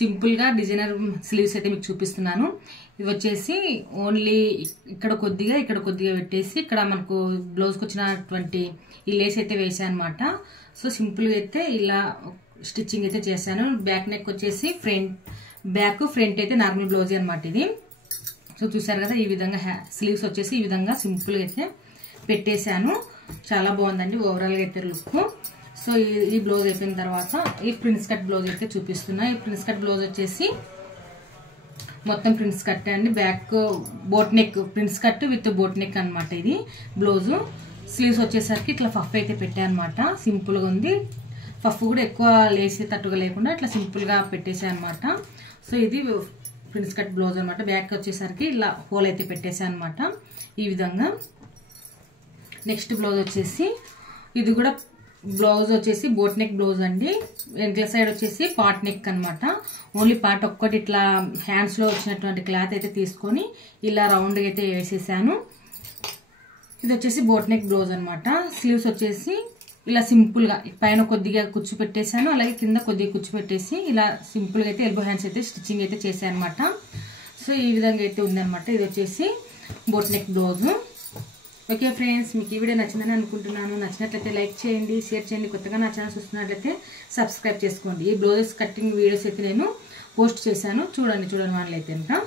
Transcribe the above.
Simple గా designer sleeves అయితే మీకు చూపిస్తున్నాను. ఇది వచ్చేసి ఓన్లీ ఇక్కడ కొద్దిగా పెట్టేసి ఇక్కడ మనకు బ్లౌజ్ కి వచ్చినటువంటి ఈ లేస్ అయితే వేసాను అనమాట. సో సింపుల్ గా అయితే ఇలా స్టిచ్చింగ్ అయితే చేశాను. బ్యాక్ నెక్ వచ్చేసి ఫ్రంట్ అయితే నార్మల్ బ్లౌజ్ అనమాట ఇది. సో చూసారు కదా, ఈ విధంగా స్లీవ్స్ వచ్చేసి ఈ విధంగా సింపుల్ గా అయితే పెట్టేశాను. చాలా బాగుందండి ఓవరాల్ గా అయితే లుక్. సో ఈ బ్లౌజ్ అయిపోయిన తర్వాత ఈ ప్రిన్స్ కట్ బ్లౌజ్ అయితే చూపిస్తున్నా. ఈ ప్రిన్స్ కట్ బ్లౌజ్ వచ్చేసి మొత్తం ప్రిన్స్ కట్ అండి. Back boat neck prince cut with boat neck అనమాట ఇది బ్లౌజ్. స్లీవ్స్ వచ్చేసరికి ఇట్లా పఫ్ అయితే పెట్టాను అనమాట. సింపుల్ గా ఉంది. పఫ్ కూడా ఎక్కువ లేసేటట్టుగా లేకుండా ఇట్లా సింపుల్ గా పెట్టేసాను అనమాట. సో ఇది ప్రిన్స్ కట్ బ్లౌజ్ అనమాట. బ్యాక్ వచ్చేసరికి ఇలా హోల్ అయితే పెట్టేసాను అనమాట ఈ విధంగా. నెక్స్ట్ బ్లౌజ్ వచ్చేసి ఇది కూడా బ్లౌజ్ వచ్చేసి బోట్ నెక్ బ్లౌజ్ అండి. వెనకాల సైడ్ వచ్చేసి పాట్ నెక్ అనమాట. ఓన్లీ పార్ట్ ఒక్కటి ఇట్లా హ్యాండ్స్ లో వచ్చినటువంటి క్లాత్ అయితే తీసుకొని ఇలా రౌండ్ గా అయితే వేసేసాను. ఇది వచ్చేసి బోట్ నెక్ బ్లౌజ్ అనమాట. స్లీవ్స్ వచ్చేసి ఇలా సింపుల్ గా పైన కొద్దిగా కుచ్చు పెట్టేశాను, అలాగే కింద కొద్దిగా కుచ్చు పెట్టేసి ఇలా సింపుల్ గా అయితే ఎల్బో హ్యాండ్స్ అయితే స్టిచ్చింగ్ అయితే చేశాను అనమాట. సో ఈ విధంగా అయితే ఉందన్నమాట. ఇది వచ్చేసి boat neck blouse. Okay friends, మీకు ఈ వీడియో నచ్చిందని అనుకుంటున్నాను. నచ్చినట్లయితే లైక్ చేయండి, షేర్ చేయండి. కొత్తగా నా ఛానల్ చూస్తున్నట్లయితే సబ్స్క్రైబ్ చేసుకోండి. ఈ బ్లౌజెస్ కటింగ్ వీడియోస్ అయితే నేను పోస్ట్ చేశాను, చూడండి వాళ్ళైతే ఇంకా.